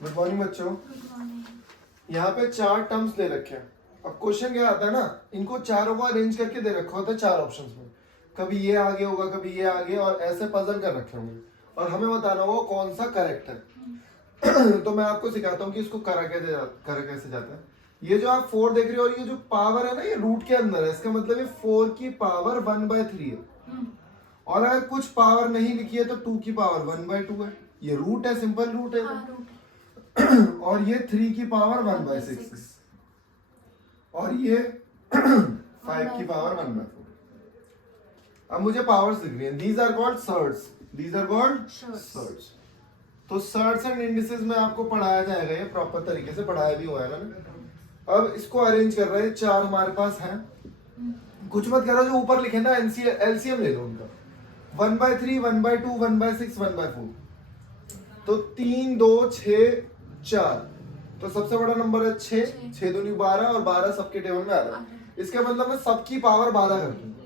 Good morning बच्चों। Good morning. यहाँ पे 4 टर्म्स ले रखे हैं। अब क्वेश्चन क्या आता है ना, इनको चारों को अरेंज करके दे रखा होता है 4 ऑप्शंस में। कभी ये आगे होगा, कभी ये आगे, और ऐसे पजल कर रखे होंगे और हमें बताना होगा कौन सा करेक्ट है। तो मैं आपको सिखाता हूँ कि इसको करा कैसे जाता है। ये जो आप 4 देख रहे हो और ये जो पावर है ना, ये रूट के अंदर है। इसका मतलब ये 4 की पावर 1/3 है। और अगर कुछ पावर नहीं लिखी है तो 2 की पावर 1/2 है। ये रूट है, सिंपल रूट है। हाँ, रूट है। और ये 3 की पावर 1/6 है। और ये 5 की पावर 1/4। अब मुझे पावर्स लिखनी है। These are called surds. These are called surds. तो सर्ड्स एंड इंडिसेस में आपको पढ़ाया जाएगा, ये प्रॉपर तरीके से पढ़ाया भी हुआ है मैंने। अब इसको अरेंज कर रहे हैं। 4 हमारे पास हैं। कुछ मत करो, जो ऊपर लिखे ना एलसीएम ले लो उनका। 1/3, 1/2, 1/6, 1/4। तो 3, 2, 6, 4। तो सबसे बड़ा नंबर है 6। 6 दूनी 12 और 12 सबके टेबल में आ रहा है। इसका मतलब मैं सबकी पावर 12 कर दूंगा।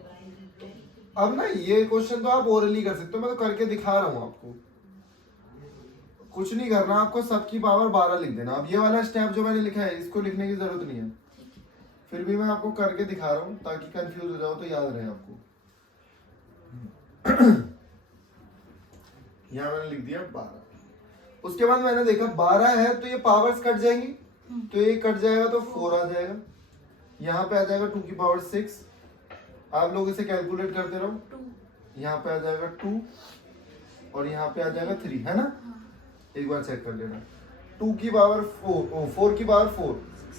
अब ना ये क्वेश्चन तो आप ओरली कर सकते हो, मैं तो करके दिखा रहा हूँ आपको। कुछ नहीं करना आपको, सबकी पावर 12 लिख देना। अब ये वाला स्टेप जो मैंने लिखा है इसको लिखने की जरूरत नहीं है, फिर भी मैं आपको करके दिखा रहा हूँ ताकि कंफ्यूज हो जाओ तो याद रहे आपको। यहाँ मैंने लिख दिया 12। उसके बाद मैंने देखा 12 है तो ये पावर्स कट जाएंगी, तो ये कट जाएगा तो 4 आ जाएगा। यहाँ पे आ जाएगा 2 की पावर 6। आप लोग इसे कैलकुलेट करते रहो। यहाँ पे आ जाएगा 2 और यहाँ पे आ जाएगा 3, है ना। एक बार चेक कर लेना। 2 की पावर 4, 4 की पावर 4,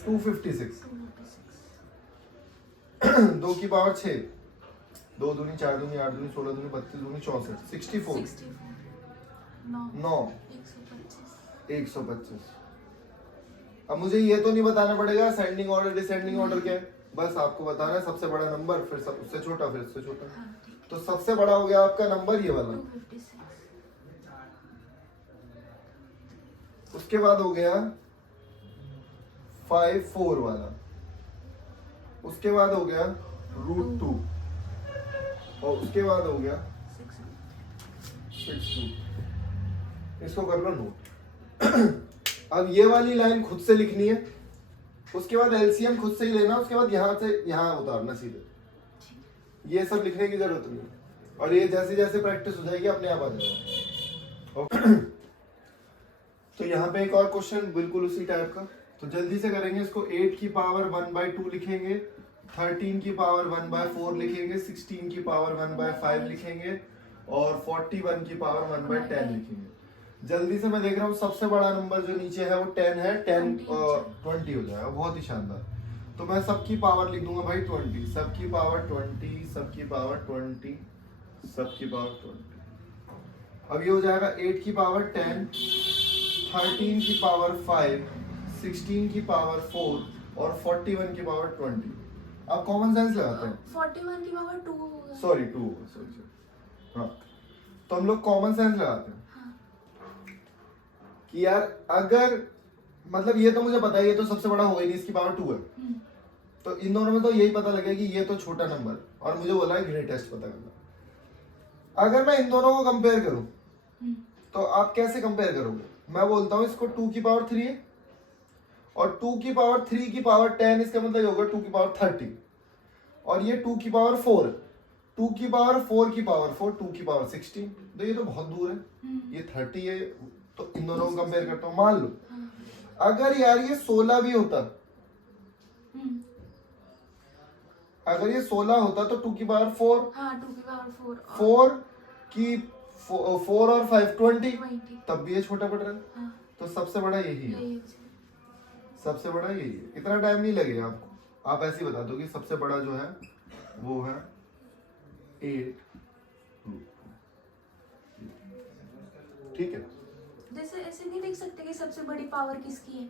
256। 2 की पावर 6, 2 दूनी 4 दूनी 8 दूनी 16 दूनी 32 दूनी 64, 64। 9, 125। अब मुझे ये तो नहीं बताना पड़ेगा सेंडिंग ऑर्डर डिसेंडिंग ऑर्डर क्या है, बस आपको बताना है सबसे बड़ा नंबर, फिर सब उससे छोटा, फिर उससे छोटा। तो सबसे बड़ा हो गया आपका नंबर ये वाला। उसके बाद हो गया 5, 4 वाला। उसके बाद हो गया √2 और उसके बाद हो गया 6, 2। इसको कर लो नोट। अब ये वाली लाइन खुद से लिखनी है, उसके बाद एलसीएम खुद से ही लेना, उसके बाद यहाँ से यहाँ उतारना सीधे। ये सब लिखने की जरूरत नहीं, और ये जैसे जैसे प्रैक्टिस हो जाएगी अपने आप आ जाएगा। तो यहाँ पे एक और क्वेश्चन बिल्कुल उसी टाइप का, तो जल्दी से करेंगे इसको। 8 की पावर 1/2 लिखेंगे, 13 की पावर 1/4 लिखेंगे, 16 की पावर 1/5 लिखेंगे और 41 की पावर 1/10 लिखेंगे। जल्दी से मैं देख रहा हूँ सबसे बड़ा नंबर जो नीचे है वो 10 है। 10 20 हो जाएगा, बहुत ही शानदार। तो मैं सबकी पावर लिख दूंगा भाई 20, सबकी पावर 20, सबकी पावर 20, सबकी पावर 20। अब ये हो जाएगा 8 की पावर 10, 13 की पावर 5, 16 की पावर 4 और 41 की पावर 20। अब कॉमन सेंस लगाते हैं। 41 की पावर 2 होगा। सॉरी 2 होगा, सॉरी। हाँ, तो हम लोग कॉमन सेंस लगाते हैं कि यार अगर मतलब ये तो मुझे पता है, ये तो सबसे बड़ा होगा ही नहीं, इसकी पावर 2 है। तो इन दोनों में तो यही पता लगेगा कि ये तो छोटा नंबर, और मुझे बोला है ग्रेटेस्ट पता करना। अगर मैं इन दोनों को कंपेयर करूं तो आप कैसे कंपेयर करोगे? मैं बोलता हूं इसको 2 की पावर 3 है और 2 की पावर 3 की पावर 10, इसका मतलब ये होगा 2 की पावर 30। और ये 2 की पावर 4, 2 की पावर 4 की पावर 4, 2 की पावर 16। तो ये तो बहुत दूर है, ये 30 है। तो इन दोनों को कंपेयर करता हूँ। मान लो अगर यार ये 16 भी होता, अगर ये 16 होता तो 2 की पावर 4, हाँ 2 की पावर 4 की 4 और 5 20, तब भी ये छोटा पड़ रहा है। हाँ। तो सबसे बड़ा यही है, सबसे बड़ा यही है। इतना टाइम नहीं लगेगा आपको, आप ऐसे ही बता दो कि सबसे बड़ा जो है वो है 8। ठीक है, जैसे ऐसे नहीं देख सकते कि सबसे बड़ी पावर किसकी है,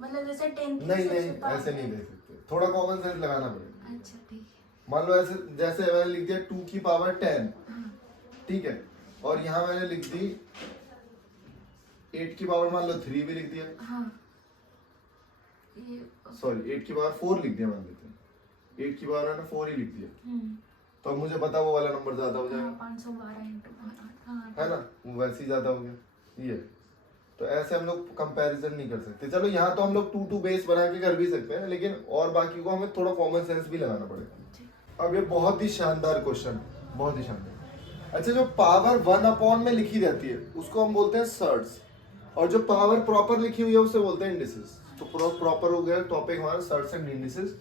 मतलब जैसे 10 की नहीं सबसे नहीं पावर ऐसे नहीं देख सकते, थोड़ा कॉमन सेंस लगाना पड़ेगा। अच्छा ठीक है। मान लो ऐसे, जैसे मैंने लिख दिया 2 की पावर 10, ठीक है, और यहाँ मैंने लिख दी 8 की पावर मान लो 3 भी लिख दिया। हाँ ये सॉरी 8 की पावर 4 लिख दिया, मान लेते हैं 8 की पावर मैंने 4 ही लिख दिया। तो अब मुझे पता वो वाला नंबर ज्यादा हो जाएगा, 512 × 8, हाँ है ना, वो वैसे ही ज्यादा हो गया। ये तो ऐसे हम लोग कंपैरिजन नहीं कर सकते। चलो यहाँ तो हम लोग 2 2 बेस बना के कर भी सकते हैं, लेकिन और बाकी को हमें थोड़ा कॉमन सेंस भी लगाना पड़ेगा। अब ये बहुत ही शानदार क्वेश्चन, बहुत ही शानदार। अच्छा, जो पावर 1 में लिखी रहती है उसको हम बोलते हैं सर्ड्स, और जो पावर प्रॉपर लिखी हुई है उसे बोलते हैं इंडिसेस। तो प्रॉपर हो गया टॉपिक हमारा सर्ड्स एंड इंडिसेस।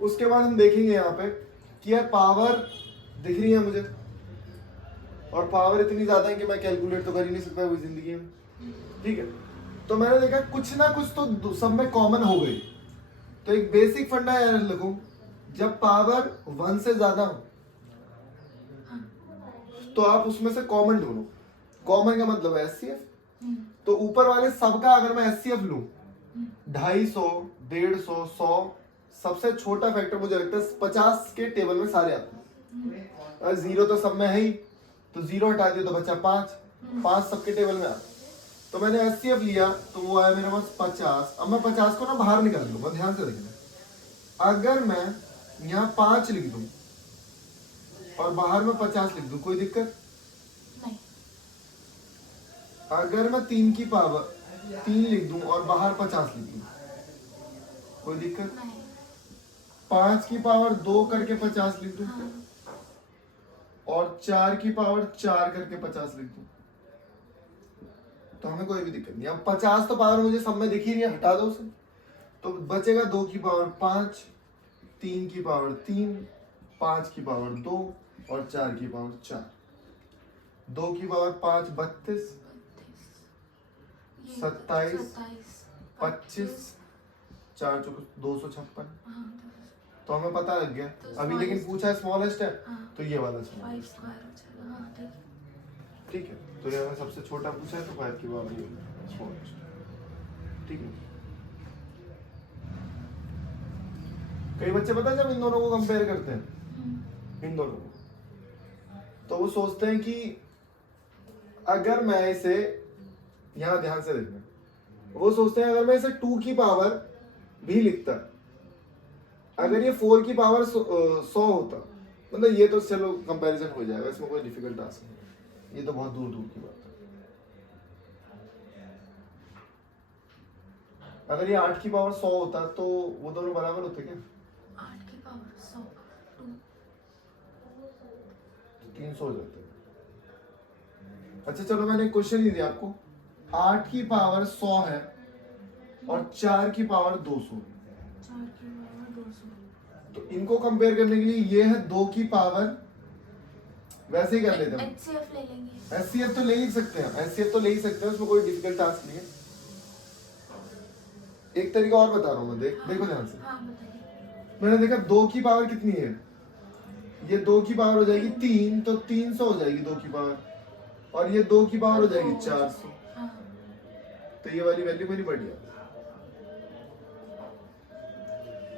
उसके बाद हम देखेंगे यहाँ पे कि यार पावर दिख रही है मुझे, और पावर इतनी ज्यादा है कि मैं कैलकुलेट तो कर ही नहीं सकता कोई जिंदगी में, ठीक है। तो मैंने देखा कुछ ना कुछ तो सब में कॉमन हो गई। तो एक बेसिक फंडा यार लिखूं, जब पावर 1 से ज्यादा हो तो आप उसमें से कॉमन ढूंढो। कॉमन का मतलब है एचसीएफ। तो ऊपर वाले सबका अगर मैं एचसीएफ लूं 250, 150, 100, सबसे छोटा फैक्टर मुझे लगता है 50 के टेबल में सारे आते हैं। जीरो तो सब में है ही, तो जीरो हटा दिया तो बचा 5 सबके टेबल में आता। तो मैंने एचसीएफ लिया तो वो आया मेरे पास 50। अब मैं 50 को ना बाहर निकाल लूंगा, ध्यान से देखना। अगर मैं यहाँ 5 लिख दूं और बाहर में 50 लिख दूं, कोई दिक्कत नहीं। अगर मैं 3 की पावर 3 लिख दूं और बाहर 50 लिख दूं, कोई दिक्कत नहीं। 5 की पावर 2 करके 50 लिख दूं, हाँ। और 4 की पावर 4 करके 50 लिख दूं, तो हमें कोई भी दिक्कत नहीं। अब 50 तो पावर मुझे सब में दिख ही नहीं है, हटा दो उसे। तो बचेगा 2 की पावर 5, 3 की पावर 3, 5 की पावर 2 और 4 की पावर 4। 2 की पावर 5 32, 27, 25, 4 चौक 256। तो हमें पता लग गया। अभी लेकिन पूछा स्मॉलेस्ट है, तो ये वाला स्मॉलेस्ट, ठीक है। तो ये हमें सबसे छोटा पूछा है, तो 5 की पावर स्मॉलेस्ट, ठीक है। कई बच्चे पता है जब इन दोनों को कंपेयर करते हैं, इन दोनों को, तो वो सोचते हैं कि अगर मैं इसे, यहाँ ध्यान से देखना, वो सोचते हैं अगर मैं इसे 2 की पावर भी लिखता, अगर ये 4 की पावर 100 होता, मतलब ये तो चलो कंपैरिजन हो जाएगा, इसमें कोई डिफिकल्ट टास्क नहीं, ये तो बहुत दूर दूर की बात है। अगर ये 8 की पावर 100 होता तो वो दोनों बराबर होते क्या? 8 की पावर 100 300 हो जाते। अच्छा चलो, मैंने एक क्वेश्चन ही दिया आपको, 8 की पावर 100 है और 4 की पावर 200, 4 की पावर 200। तो इनको कंपेयर करने के लिए ये है 2 की पावर, वैसे ही कर लेते हैं। एचसीएफ ले लेंगे। एचसीएफ तो ले ही सकते हैं, एचसीएफ तो ले ही सकते हैं, उसमें कोई डिफिकल्ट टास्क नहीं है। एक तरीका और बता रहा हूँ मैं, देखो ध्यान से। हाँ बताइए। मैंने देखा 2 की पावर कितनी है, ये 2 की पावर हो जाएगी 3, तो 300 हो जाएगी 2 की पावर, और ये 2 की पावर हो जाएगी 400। हाँ। तो ये वाली वैल्यू मेरी बढ़िया।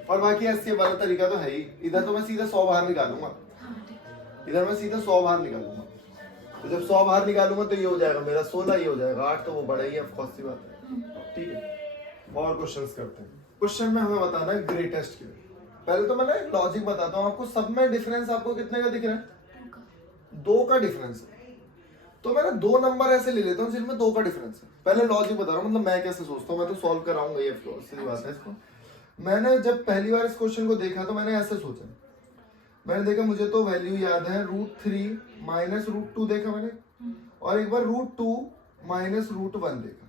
और बाकी एचसीएफ वाला तरीका तो है ही, इधर तो मैं सीधा 100 बाहर निकालूंगा, हाँ ठीक है। इधर मैं सीधा 100 बाहर निकालूंगा। तो जब 100 बाहर निकालूंगा तो ये हो जाएगा मेरा 16, ये हो जाएगा 8, तो वो बड़ा ही है, ऑफ कोर्स सी बात है, ठीक है। और क्वेश्चंस करते हैं। क्वेश्चन में हमें बताना है ग्रेटेस्ट क्यों। पहले तो मैंने लॉजिक बताता हूँ आपको, सब में डिफरेंस आपको कितने का दिख रहा है? 2 का डिफरेंस है। तो मैंने 2 नंबर ऐसे ले लेता हूँ जिनमें 2 का डिफरेंस है। पहले लॉजिक बता रहा हूँ, मतलब मैं कैसे सोचता हूँ, मैं तो सॉल्व कराऊंगा, ये सीधी बात है। इसको मैंने जब पहली बार इस क्वेश्चन को देखा तो मैंने ऐसे सोचा, मैंने देखा मुझे तो वैल्यू याद है √3 माइनस √2 देखा मैंने, और एक बार √2 माइनस √1 देखा,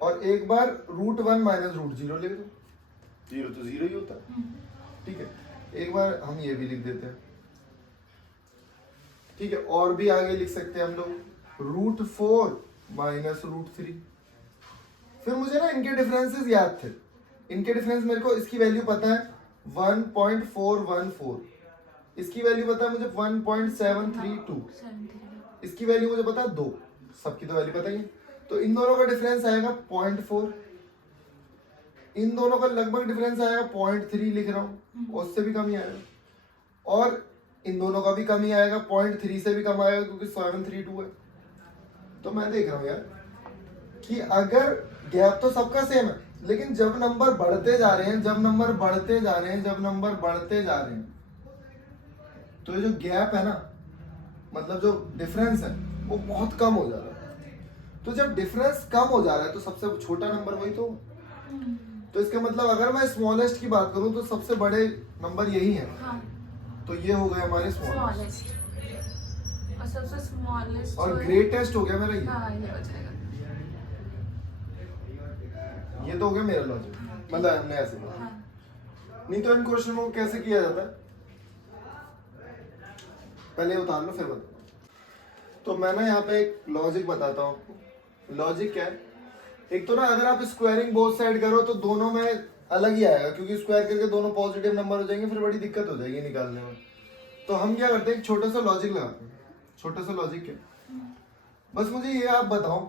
और एक बार √1 माइनस √0 लिख दो, 0 तो 0 ही होता है, ठीक है। एक बार हम ये भी लिख देते हैं, ठीक है। और भी आगे लिख सकते हैं हम लोग √4 माइनस √3। फिर मुझे ना इनके डिफरेंसेस याद थे, इनके डिफरेंस मेरे को, इसकी वैल्यू पता है 1.414, इसकी वैल्यू पता है मुझे 1.732, इसकी वैल्यू मुझे पता है 2, सबकी तो वैल्यू पता ही है। तो इन दोनों का डिफरेंस आएगा 0.4, इन दोनों का लगभग डिफरेंस आएगा 0.3 लिख रहा हूँ, उससे भी कम ही आएगा, और इन दोनों का भी कम ही आएगा, 0.3 से भी कम आएगा क्योंकि 732 है। तो मैं देख रहा हूँ यार कि अगर गैप तो सबका सेम है, लेकिन जब नंबर बढ़ते जा रहे हैं, जब नंबर बढ़ते जा रहे हैं, जब नंबर बढ़ते जा रहे हैं, तो ये जो गैप है ना, मतलब जो डिफरेंस है वो बहुत कम हो जा रहा है। तो जब डिफरेंस कम हो जा रहा है तो सबसे छोटा नंबर वही तो। तो इसका मतलब अगर मैं स्मॉलेस्ट की बात करूं तो सबसे बड़े नंबर यही है। हाँ तो ये हो गए हमारे स्मॉलेस्ट, स्मॉलेस्ट, और सबसे स्मॉलेस्ट और ग्रेटेस्ट हो गया मेरा ये। हाँ ये हो जाएगा। ये तो हो गया मेरा लॉजिक, मतलब हमने ऐसे किया। हाँ नहीं तो इन क्वेश्चन को कैसे किया जाता है, पहले उतार लो फिर बताओ। तो मैं ना यहाँ पे एक लॉजिक बताता हूँ आपको। लॉजिक क्या है, एक तो ना अगर आप स्क्वायरिंग बोथ साइड करो तो दोनों में अलग ही आएगा, क्योंकि स्क्वायर करके दोनों पॉजिटिव नंबर हो जाएंगे, फिर बड़ी दिक्कत हो जाएगी निकालने में। तो हम क्या करते हैं, एक छोटा सा लॉजिक लगाते हैं। छोटा सा लॉजिक क्या, बस मुझे ये आप बताओ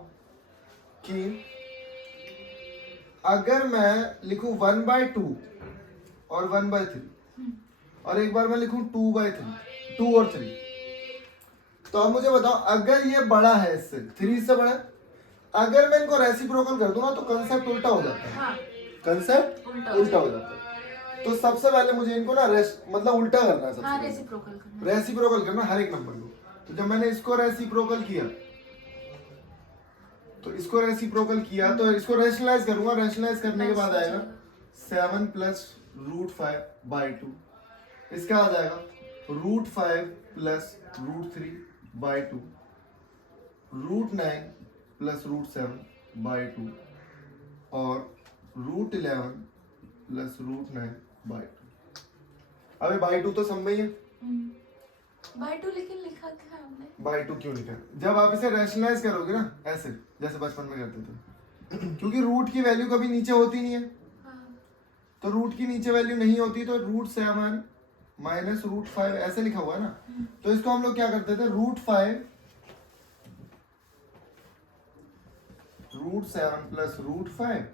कि अगर मैं लिखूं 1/2 और 1/3 और एक बार मैं लिखूं 2/3, 2 और 3, तो आप मुझे बताओ अगर ये बड़ा है इससे, 3 से बड़ा है, अगर मैं इनको रेसिप्रोकल कर दूं ना तो कंसेप्ट उल्टा हो जाता है। हाँ कंसेप्ट उल्टा हो जाता है। तो सबसे पहले मुझे इनको ना मतलब उल्टा करना है। सबसे हाँ पहले रेसिप्रोकल करना। रेसिप्रोकल करना हर एक नंबर को। तो जब मैंने इसको रेसिप्रोकल किया तो इसको रेसिप्रोकल किया तो इसको रैशनलाइज करूंगा। रैशनलाइज करने के बाद आएगा 7 + √5/2। इसका आ जाएगा √5 + √3/2, √9 + √7/2 और √11 + √9/2। अबे /2 तो सब में ही है। /2 लेकिन लिखा क्या हमने? /2 क्यों लिखा? जब आप इसे रैशनलाइज करोगे ना ऐसे जैसे बचपन में करते थे, क्योंकि रूट की वैल्यू कभी नीचे होती नहीं है। हाँ तो रूट की नीचे वैल्यू नहीं होती तो √7 - √5 ऐसे लिखा हुआ है ना। तो इसको हम लोग क्या करते थे, √5 √7 + √5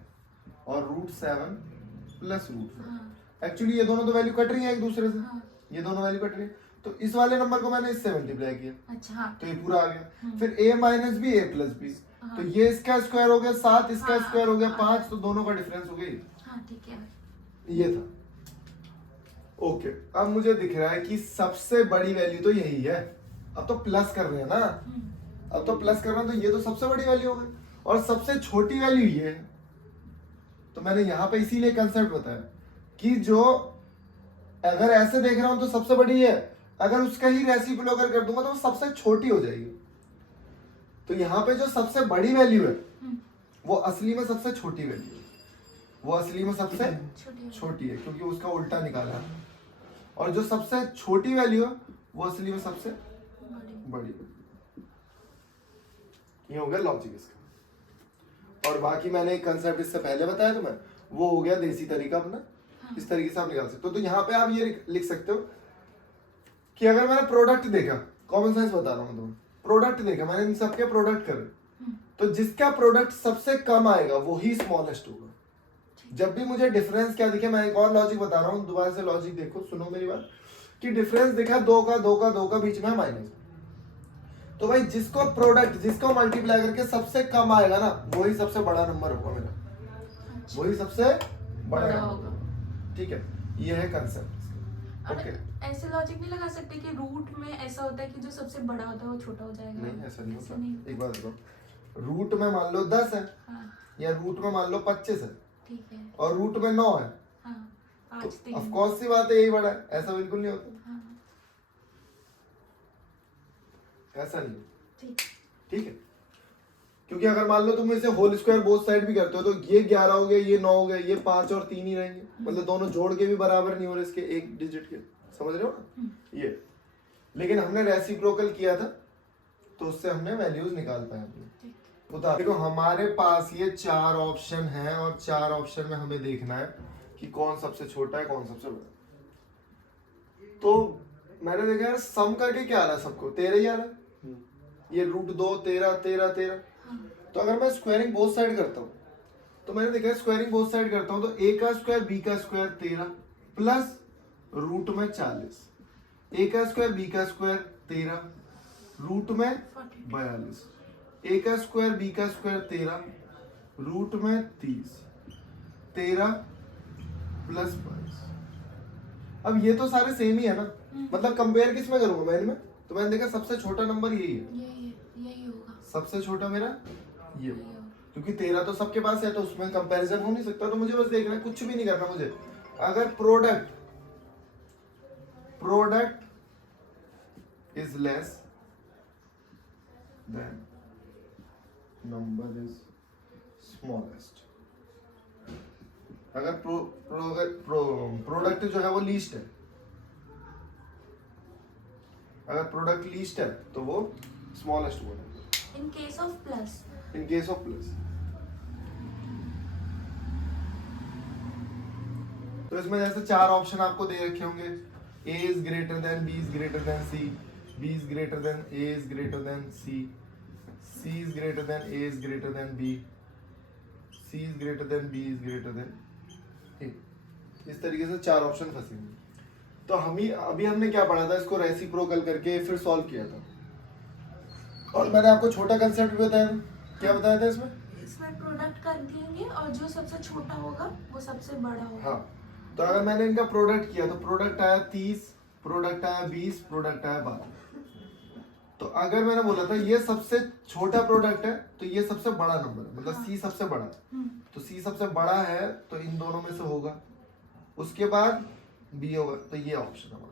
और √7 + √5। हाँ एक्चुअली ये दोनों तो वैल्यू कट रही है एक दूसरे से, हाँ। ये दोनों वैल्यू कट रही है। तो इस वाले नंबर को मैंने इससे मल्टीप्लाई किया अच्छा हाँ तो ये पूरा आ गया। फिर a - b a + b, हाँ। तो ये इसका स्क्वायर हो गया 7, इसका हाँ, स्क्वायर हो गया हाँ। 5, तो दोनों का डिफरेंस हो गया हाँ ठीक है। ये था। ओके, अब मुझे दिख रहा है कि सबसे बड़ी वैल्यू तो यही है। अब तो प्लस कर रहे हैं ना, अब तो प्लस करना, तो ये तो सबसे बड़ी वैल्यू हो गई और सबसे छोटी वैल्यू ये है। तो मैंने यहाँ पे इसीलिए कंसेप्ट बताया कि जो अगर ऐसे देख रहा हूं तो सबसे बड़ी है, अगर उसका ही रेसिप्रोकल कर दूंगा तो वो सबसे छोटी हो जाएगी। तो यहाँ पे जो सबसे बड़ी वैल्यू है वो असली में सबसे छोटी वैल्यू है, वो असली में सबसे छोटी है क्योंकि उसका उल्टा निकाला है। और जो सबसे छोटी वैल्यू है वो असली में सबसे बड़ी। ये हो गया लॉजिक इसका। और बाकी मैंने एक कंसेप्ट इससे पहले बताया तुम्हें, वो हो गया देसी तरीका अपना। इस तरीके से आप निकाल सकते हो। तो यहाँ पे आप ये लिख सकते हो कि अगर मैंने प्रोडक्ट देखा, कॉमन सेंस बता रहा हूँ तुम्हें, प्रोडक्ट देखा मैंने, इन सबके प्रोडक्ट करे, तो जिसका प्रोडक्ट सबसे कम आएगा वो ही स्मॉलेस्ट होगा। जब भी मुझे डिफरेंस क्या दिखे, मैं एक और लॉजिक बता रहा हूँ, दोबारा से लॉजिक देखो, सुनो मेरी बात, कि डिफरेंस दिखा 2 का बीच में माइनस, तो भाई जिसको प्रोडक्ट जिसको मल्टीप्लाई करके सबसे कम आएगा ना वही सबसे बड़ा नंबर होगा मेरा, वही सबसे बड़ा होगा। ठीक है, ये है कंसेप्ट। ओके, ऐसे लॉजिक नहीं लगा सकते कि रूट में ऐसा होता है कि जो सबसे बड़ा होता है वो छोटा हो जाएगा? नहीं, ऐसा नहीं होता। एक बात बताओ, रूट में मान लो 10 है, हाँ या रूट में मान लो 25 है, ठीक है, और रूट में 9 है, हाँ तो 5 ऑफ 3 कोर्स सी बात है यही बड़ा है। ऐसा बिल्कुल नहीं होता, हाँ ऐसा नहीं। ठीक ठीक है, क्योंकि अगर मान लो तुम इसे होल स्क्वायर बोथ साइड भी करते हो तो ये 11 हो गया, ये 9 हो गया, ये 5 और 3 ही रहेंगे, मतलब दोनों जोड़ के भी बराबर नहीं हो रहे इसके एक डिजिट के, समझ रहे हो ना ये। लेकिन हमने रेसिप्रोकल किया था तो उससे हमने वैल्यूज निकाल पाए अपने। बता देखो, हमारे पास ये 4 ऑप्शन हैं और 4 ऑप्शन में हमें देखना है कि कौन सबसे छोटा है कौन सबसे बड़ा। तो मैंने देखा यार सम करके क्या आ रहा है, सबको 13 ही आ रहा है, ये √2 13 13 13। तो अगर मैं स्क्वायरिंग बोथ साइड करता हूँ तो मैंने देखा स्क्वायरिंग बोथ साइड करता हूँ तो a का स्क्वायर b का स्क्वायर 13 प्लस रूट में 40, a का स्क्वायर b का स्क्वायर 13 रूट में 42, a का स्क्वायर b का स्क्वायर 13 रूट में 30, 13 प्लस 22। अब ये तो सारे सेम ही है ना, मतलब कंपेयर किस में करूंगा मैं इनमें, तो मैंने देखा सबसे छोटा नंबर यही है, यही होगा। सबसे छोटा मेरा ये होगा, क्योंकि 13 तो सबके पास है तो उसमें कंपैरिजन हो नहीं सकता। तो मुझे बस देखना है, कुछ भी नहीं करना मुझे। अगर product is less than number is smallest, अगर प्रोडक्ट जो है वो लीस्ट है, अगर प्रोडक्ट लीस्ट है तो वो स्मॉलेस्ट बोलेंगे। In case of plus, in case of plus, तो इसमें जैसे 4 ऑप्शन आपको दे रखे होंगे, a is greater than, b is greater than c, b is greater than, a is greater than c, c is greater than, a is greater than b, c is greater than, b is greater than a। इस तरीके से 4 option फंसेंगे। तो अभी हमने क्या पढ़ा था, इसको रेसिप्रोकल करके फिर सॉल्व किया था, और मैंने आपको छोटा कंसेप्ट भी बताया था। क्या बताया था इसमें प्रोडक्ट कर देंगे और जो सबसे छोटा होगा वो सबसे बड़ा होगा। हाँ, तो अगर मैंने इनका प्रोडक्ट किया तो प्रोडक्ट आया 30, प्रोडक्ट आया 20, प्रोडक्ट आया 12। तो अगर मैंने बोला था ये सबसे छोटा प्रोडक्ट है तो ये सबसे बड़ा नंबर है, मतलब सी सबसे बड़ा है, तो सी सबसे बड़ा है तो इन दोनों में से होगा, उसके बाद बी होगा, तो ये ऑप्शन हमारा।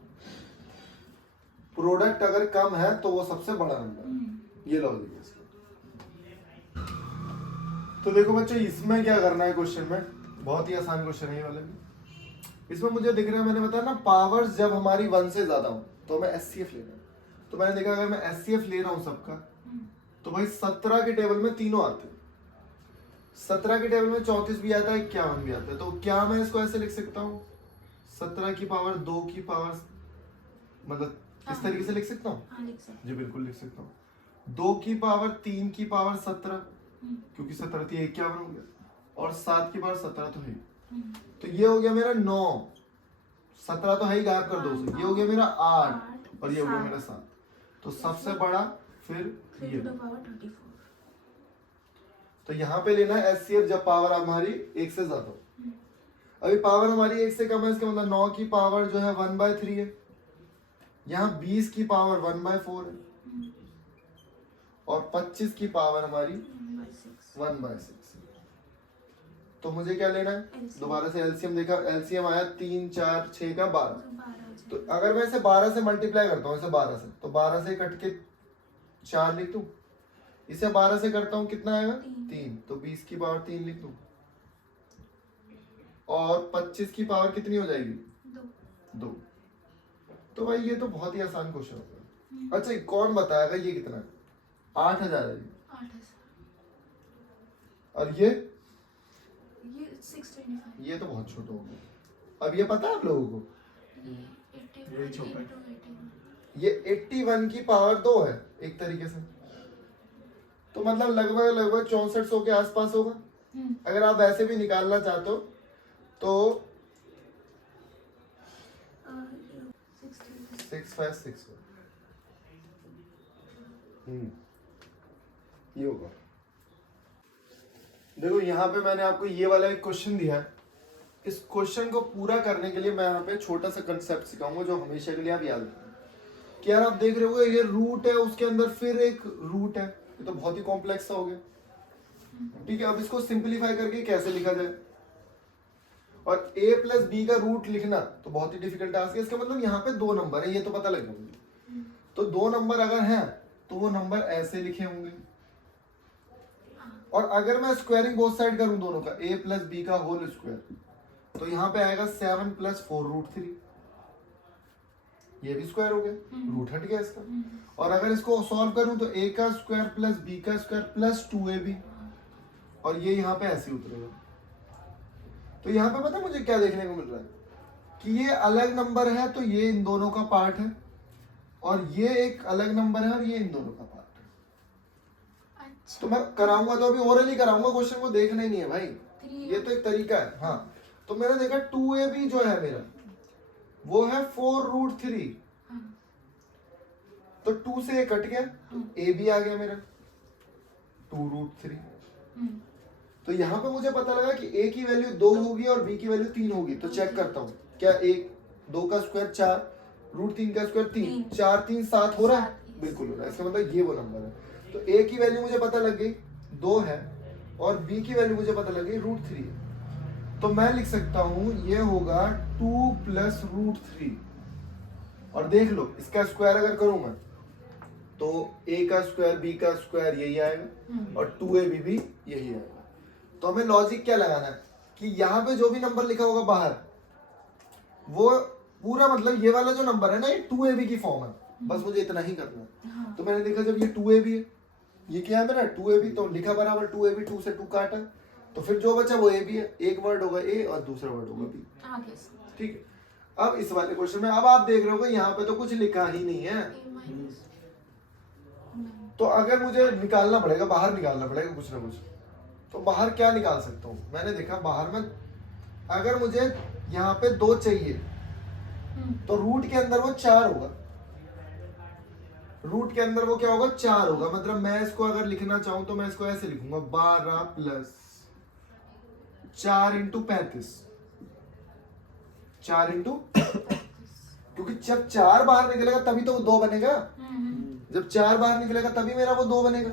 प्रोडक्ट अगर कम है तो वो सबसे बड़ा नंबर है, ये लॉजिक है इसका। तो देखो बच्चों, इसमें क्या करना है क्वेश्चन में, बहुत ही आसान क्वेश्चन है ये वाले भी। इसमें मुझे दिख रहा है, मैंने बताया ना पावर्स जब हमारी 1 से ज्यादा हो तो हमें एचसीएफ लेना है। तो मैंने देखा अगर मैं एचसीएफ ले रहा हूं सबका, तो भाई 17 के टेबल में तीनों आते हैं, 17 के टेबल में 34 भी आता है, 51 भी आता है। तो क्या मैं इसको ऐसे लिख सकता हूँ, 17 की पावर 2 की पावर, मतलब इस तरीके से लिख सकता हूँ? हाँ, लिख सकते जी बिल्कुल लिख सकता हूँ। 2 की पावर 3 की पावर 17, क्योंकि 17 थी 51 हो गया, और 7 की पावर 17 तो है, तो ये हो गया मेरा 9, 17 तो है ही, गायब कर दो उसे, ये हो गया मेरा 8 और ये हो गया मेरा 7। तो सबसे बड़ा फिर ये, पावर 34। तो यहाँ पे लेना है एचसीएफ जब पावर हमारी 1 से ज्यादा हो। अभी पावर हमारी 1 से कम है, इसका मतलब 9 की पावर जो है 1/3 है, यहाँ 20 की पावर 1/4 है, और 25 की पावर हमारी 1/6। तो मुझे क्या लेना है, दोबारा से एलसीएम देखा, एलसीएम आया 3 4 6 का 12। तो अगर मैं इसे 12 से मल्टीप्लाई करता हूँ, इसे 12 से, तो 12 से कट के 4 लिख दूं, इसे 12 से करता हूँ कितना आएगा 3, तो 20 की पावर 3 लिख दूं, और 25 की पावर कितनी हो जाएगी 2। तो भाई ये तो बहुत ही आसान क्वेश्चन होगा। अच्छा कौन बताएगा ये कितना है, 8000 है ये, 8000, और ये 625, ये तो बहुत छोटा हो गया। अब ये पता है आप लोगों को, ये 81 ये 81 की पावर 2 है एक तरीके से, तो मतलब लगभग 6400 के आसपास होगा। अगर आप ऐसे भी निकालना चाहते हो तो 6561 ये होगा। देखो यहाँ पे मैंने आपको ये वाला एक क्वेश्चन दिया है, इस क्वेश्चन को पूरा करने के लिए मैं यहाँ पे छोटा सा कंसेप्ट सिखाऊंगा जो हमेशा के लिए आप याद रखें। कि यार आप देख रहे हो ये रूट है, उसके अंदर फिर एक रूट है, ये तो बहुत ही कॉम्प्लेक्स सा हो गया। ठीक है, अब इसको सिंपलीफाई करके कैसे लिखा जाए, और a प्लस बी का रूट लिखना तो बहुत ही डिफिकल्ट टास्क है। इसका मतलब यहाँ पे 2 नंबर है, ये तो पता लग गया मुझे। तो 2 नंबर अगर हैं तो वो नंबर ऐसे लिखे होंगे, और अगर मैं स्क्वायरिंग बोथ साइड करूं दोनों का, a प्लस बी का होल स्क्वायर, तो यहाँ पे आएगा 7 + 4√3, ये भी स्क्वायर हो गया, रूट हट गया इसका। और अगर इसको सॉल्व करूं तो a का स्क्वायर प्लस b का स्क्वायर प्लस 2ab, और ये यहाँ पे ऐसे उतरेगा। तो यहाँ पे पता है मुझे क्या देखने को मिल रहा है, कि ये अलग नंबर है तो ये इन दोनों का पार्ट है, और ये एक अलग नंबर है और ये इन दोनों का पार्ट है। अच्छा, तो मैं कराऊंगा तो अभी ओरली कराऊंगा, क्वेश्चन को देखना ही नहीं है भाई, 3 ये तो एक तरीका है। हाँ, तो मैंने देखा 2ab जो है मेरा वो है 4√3, तो 2 से ये कट गया तो ab आ गया मेरा 2√3। तो यहाँ पे मुझे पता लगा कि a की वैल्यू 2 होगी और b की वैल्यू 3 होगी। तो चेक करता हूँ, क्या 2 का स्क्वायर 4, √3 का स्क्वायर 3, 4 3 7 हो रहा है, बिल्कुल हो रहा है। इसका मतलब ये वो नंबर है। तो a की वैल्यू मुझे पता लग गई, 2 है और b की वैल्यू मुझे पता लगी √3 है, तो मैं लिख सकता हूं ये होगा 2 प्लस √3। और देख लो इसका स्क्वायर अगर करूं मैं तो a का स्क्वायर b का स्क्वायर यही आएगा और 2ab भी यही आएगा। तो हमें लॉजिक क्या लगाना है कि यहाँ पे जो भी नंबर लिखा होगा बाहर वो पूरा मतलब ये वाला जो नंबर है ना ये 2ab की फॉर्म है, बस मुझे इतना ही करना है। हाँ। तो मैंने देखा जब ये 2ab है, ये क्या है मेरा 2ab, तो लिखा बराबर 2ab, 2 से 2 काटा, तो फिर जो बचा वो ab है, एक वर्ड होगा a और दूसरा वर्ड होगा b। आगे से ठीक है, अब इस वाले क्वेश्चन में अब आप देख रहे हो यहाँ पे तो कुछ लिखा ही नहीं है, a माइनस तो अगर मुझे निकालना पड़ेगा, बाहर निकालना पड़ेगा कुछ ना कुछ, तो बाहर क्या निकाल सकता हूँ? मैंने देखा बाहर में अगर मुझे यहाँ पे 2 चाहिए तो रूट के अंदर वो 4 होगा, रूट के अंदर वो क्या होगा 4 होगा। मतलब मैं इसको अगर लिखना चाहूं तो मैं इसको ऐसे लिखूंगा 12 प्लस 4 इंटू 35, 4 इंटू क्योंकि जब 4 बाहर निकलेगा तभी तो वो 2 बनेगा, जब 4 बाहर निकलेगा तभी मेरा वो 2 बनेगा।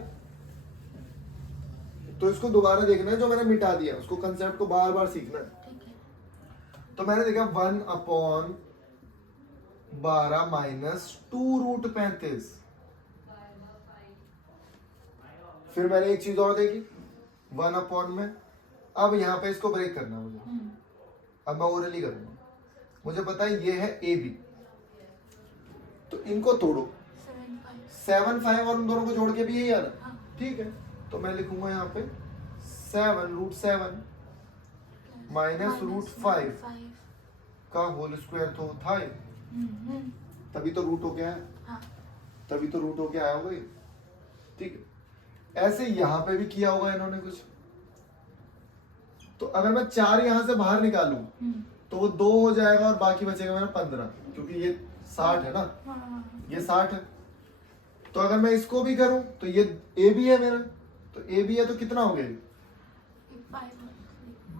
तो इसको दोबारा देखना है, जो मैंने मिटा दिया उसको कंसेप्ट को बार बार सीखना है। तो मैंने देखा 1/12 माइनस 2√35। फिर मैंने एक चीज और देखी 1 में, अब यहाँ पे इसको ब्रेक करना है मुझे, अब मैं ओरली करूंगा। मुझे पता है ये है ए बी, तो इनको तोड़ो 7 5 और उन दोनों को जोड़ के भी यही आ रहा है, ठीक है। तो मैं लिखूंगा यहाँ पे 7√7 माइनस √5 का होल स्क्वायर तो था ही, तभी तो रूट हो गया है, तभी तो रूट हो के आया होगा ये, ठीक है। ऐसे यहाँ पे भी किया होगा इन्होंने कुछ। तो अगर मैं 4 यहाँ से बाहर निकालूं तो वो 2 हो जाएगा और बाकी बचेगा मेरा 15, क्योंकि ये 60 है ना, ये 60 है। तो अगर मैं इसको भी करूं तो ये ए बी है मेरा, तो ए बी है तो कितना हो गया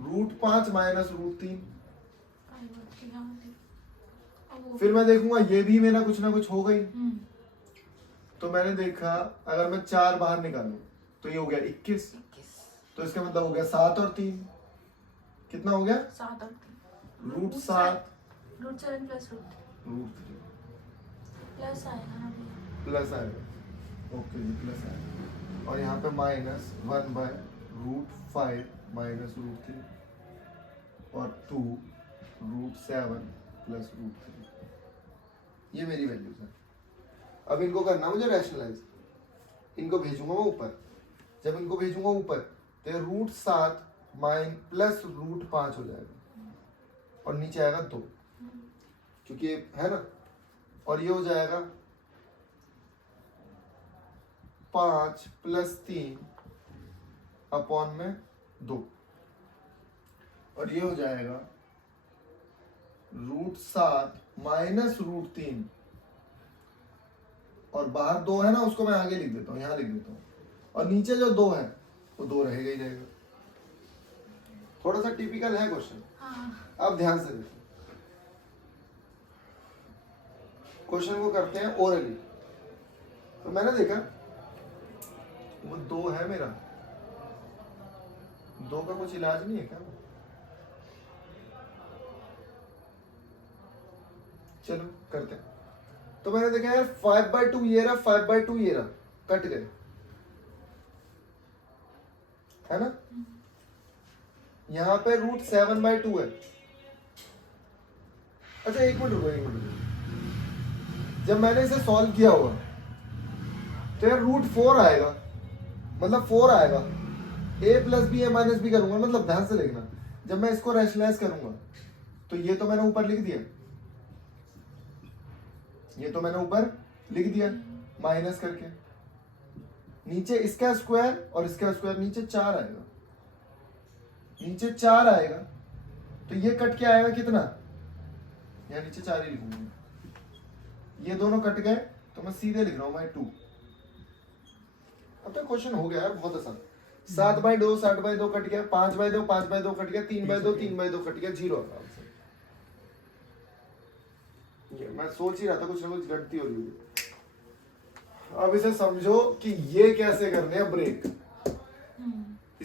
√5 माइनस √3। फिर मैं देखूंगा ये भी मेरा कुछ ना कुछ हो गई। तो मैंने देखा अगर मैं 4 बाहर निकालूं तो ये हो गया 21, तो इसका मतलब हो गया 7 और 3, कितना हो गया 7 और 3 √7 √7 प्लस √3 प्लस आएगा, प्लस आएगा, ओके जी प्लस आएगा। और यहाँ पे माइनस 1/√5 माइनस √3 और 2√7 प्लस √3, ये मेरी वैल्यूज है। अब इनको करना मुझे रैशनलाइज, इनको भेजूंगा मैं ऊपर, जब इनको भेजूंगा ऊपर तो ये √7 प्लस √5 हो जाएगा और नीचे आएगा 2, क्योंकि है ना, और ये हो जाएगा 5 प्लस 3 अपॉन में 2, और ये हो जाएगा √7 माइनस √3, और बाहर 2 है ना उसको मैं आगे लिख देता हूँ, यहाँ लिख देता हूँ, और नीचे जो 2 है वो 2 रहेगा ही रहेगा। थोड़ा सा टिपिकल है क्वेश्चन। अब ध्यान से देखो, क्वेश्चन को करते हैं ओरली। तो मैंने देखा वो 2 है मेरा, 2 का कुछ इलाज नहीं है क्या? चलो करते हैं। तो मैंने देखा यार 5/2 ये रहा, 5/2 ये रहा, कट गए, है ना। यहाँ पे √7/2 है। अच्छा एक मिनट रुको, एक मिनट रुको। जब मैंने इसे सॉल्व किया होगा तो यार √4 आएगा, मतलब 4 आएगा, a plus B A minus B करूंगा, मतलब ध्यान से देखना, जब मैं इसको रैशनलाइज करूंगा तो ये तो मैंने ऊपर लिख दिया, ये तो मैंने ऊपर लिख दिया माइनस करके, नीचे इसका स्क्वायर और इसका स्क्वायर, नीचे 4 आएगा, नीचे 4 आएगा, तो ये कट के आएगा कितना, यहाँ नीचे 4 ही लिखूंगा, ये दोनों कट गए तो मैं सीधे लिख रहा हूं मैं 2। अब तो क्वेश्चन हो गया यार बहुत आसान। 7/2 7/2 कट गया, 5/2 5/2 कट गया, 3/2 3/2 कट गया, 0 आराम से। मैं सोच ही रहा था कुछ ना कुछ गलती हो रही है। अब इसे समझो कि ये कैसे करने हैं ब्रेक।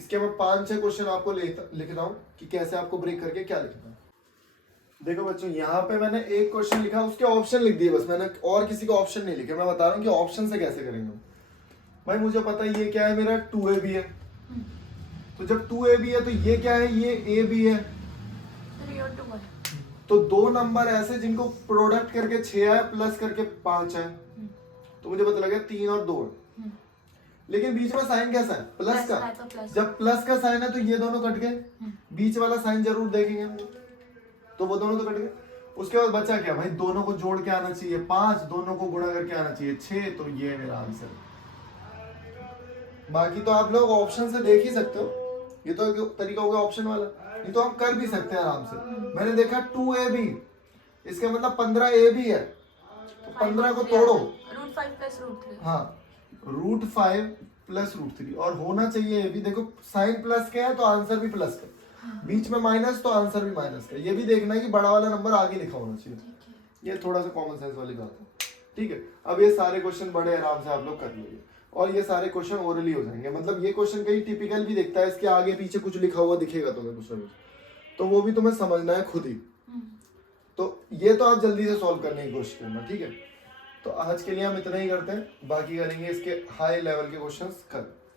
इसके मैं 5-6 क्वेश्चन आपको लिख रहा हूँ कि कैसे आपको ब्रेक करके क्या लिखना है। देखो बच्चों, यहाँ पे मैंने एक क्वेश्चन लिखा, उसके ऑप्शन लिख दिए बस, मैंने और किसी का ऑप्शन नहीं लिखे। मैं बता रहा हूँ कि ऑप्शन से कैसे करेंगे हम। भाई मुझे पता है ये क्या है, मेरा 2ab है। तो जब 2ab है तो ये क्या है, ये ab है। 3 और 2 है। तो दो नंबर ऐसे जिनको प्रोडक्ट करके 6 है प्लस करके 5 है, तो मुझे पता लगा 3 और 2 है। लेकिन बीच में साइन कैसा है, प्लस का। है तो प्लस। जब प्लस का साइन है तो ये दोनों कट गए, बीच वाला साइन जरूर देखेंगे हम, तो वो दोनों तो कट गए। उसके बाद बचा क्या भाई, दोनों को जोड़ के आना चाहिए 5, दोनों को गुणा करके आना चाहिए 6, तो ये है मेरा आंसर। बाकी तो आप लोग ऑप्शन से देख ही सकते हो, ये तो एक तरीका होगा ऑप्शन वाला, नहीं तो हम कर भी सकते हैं आराम से। मैंने देखा 2ab, इसका मतलब 15ab है, तो 15 को तोड़ो, √5 प्लस √3। हाँ √5 प्लस √3, और होना चाहिए ये भी। देखो साइन प्लस का है तो आंसर भी प्लस का, बीच में माइनस तो आंसर भी माइनस का। ये भी देखना है कि बड़ा वाला नंबर आगे लिखा होना चाहिए। ये थोड़ा सा कॉमन सेंस वाली बात है, ठीक है। अब ये सारे क्वेश्चन बड़े आराम से आप लोग कर लोगे, और ये सारे क्वेश्चन ओरली हो जाएंगे। मतलब ये क्वेश्चन कहीं टिपिकल भी दिखता है, इसके आगे पीछे कुछ लिखा हुआ दिखेगा तुम्हें कुछ ना कुछ, तो वो भी तुम्हें समझना है खुद ही। तो ये तो आप जल्दी से सॉल्व करने की कोशिश करना, ठीक है। तो आज के लिए हम इतना ही करते हैं, बाकी करेंगे इसके हाई लेवल के क्वेश्चंस कल।